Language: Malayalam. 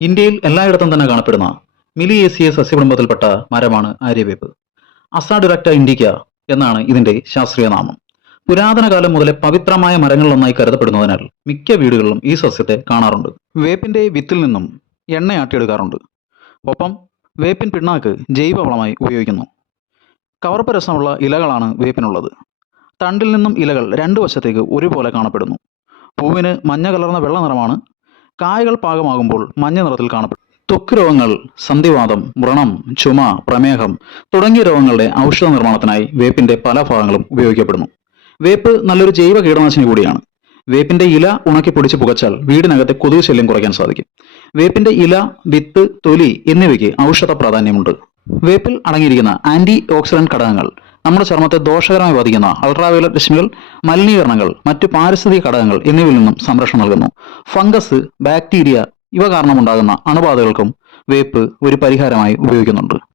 ഇന്ത്യയിൽ എല്ലായിടത്തും തന്നെ കാണപ്പെടുന്ന മിലിയേസിയ സസ്യകുടുംബത്തിൽപ്പെട്ട മരമാണ് ആര്യവേപ്പ്. അസാഡുറക്റ്റ ഇൻഡിക്ക എന്നാണ് ഇതിന്റെ ശാസ്ത്രീയ നാമം. പുരാതന കാലം മുതലേ പവിത്രമായ മരങ്ങളിലൊന്നായി കരുതപ്പെടുന്നതിനാൽ മിക്ക വീടുകളിലും ഈ സസ്യത്തെ കാണാറുണ്ട്. വേപ്പിന്റെ വിത്തിൽ നിന്നും എണ്ണയാട്ടിയെടുക്കാറുണ്ട് ഒപ്പം വേപ്പിൻ പിണ്ണാക്ക് ജൈവവളമായി ഉപയോഗിക്കുന്നു. കവർപ്പ് രസമുള്ള ഇലകളാണ് വേപ്പിനുള്ളത്. തണ്ടിൽ നിന്നും ഇലകൾ രണ്ടു വശത്തേക്ക് ഒരുപോലെ കാണപ്പെടുന്നു. പൂവിന് മഞ്ഞ കലർന്ന വെള്ള നിറമാണ് കായകൾ പാകമാകുമ്പോൾ മഞ്ഞ നിറത്തിൽ കാണപ്പെടും. ത്വക്ക് രോഗങ്ങൾ സന്ധിവാദം വ്രണം ചുമ പ്രമേഹം തുടങ്ങിയ രോഗങ്ങളുടെ ഔഷധ നിർമ്മാണത്തിനായി വേപ്പിന്റെ പല ഭാഗങ്ങളും ഉപയോഗിക്കപ്പെടുന്നു. വേപ്പ് നല്ലൊരു ജൈവ കീടനാശിനി കൂടിയാണ്. വേപ്പിന്റെ ഇല ഉണക്കി പൊടിച്ച് പുകച്ചാൽ വീടിനകത്തെ കൊതുക് ശല്യം കുറയ്ക്കാൻ സാധിക്കും. വേപ്പിന്റെ ഇല വിത്ത് തൊലി എന്നിവയ്ക്ക് ഔഷധ പ്രാധാന്യമുണ്ട്. വേപ്പിൽ അടങ്ങിയിരിക്കുന്ന ആന്റി ഓക്സിഡന്റ് ഘടകങ്ങൾ നമ്മുടെ ചർമ്മത്തെ ദോഷകരമായി ബാധിക്കുന്ന അൾട്രാവയലറ്റ് രശ്മികൾ മലിനീകരണങ്ങൾ മറ്റു പാരിസ്ഥിതിക ഘടകങ്ങൾ എന്നിവയിൽ നിന്നും സംരക്ഷണം നൽകുന്നു. ഫംഗസ് ബാക്ടീരിയ ഇവ കാരണമുണ്ടാകുന്ന അണുബാധകൾക്കും വേപ്പ് ഒരു പരിഹാരമായി ഉപയോഗിക്കുന്നുണ്ട്.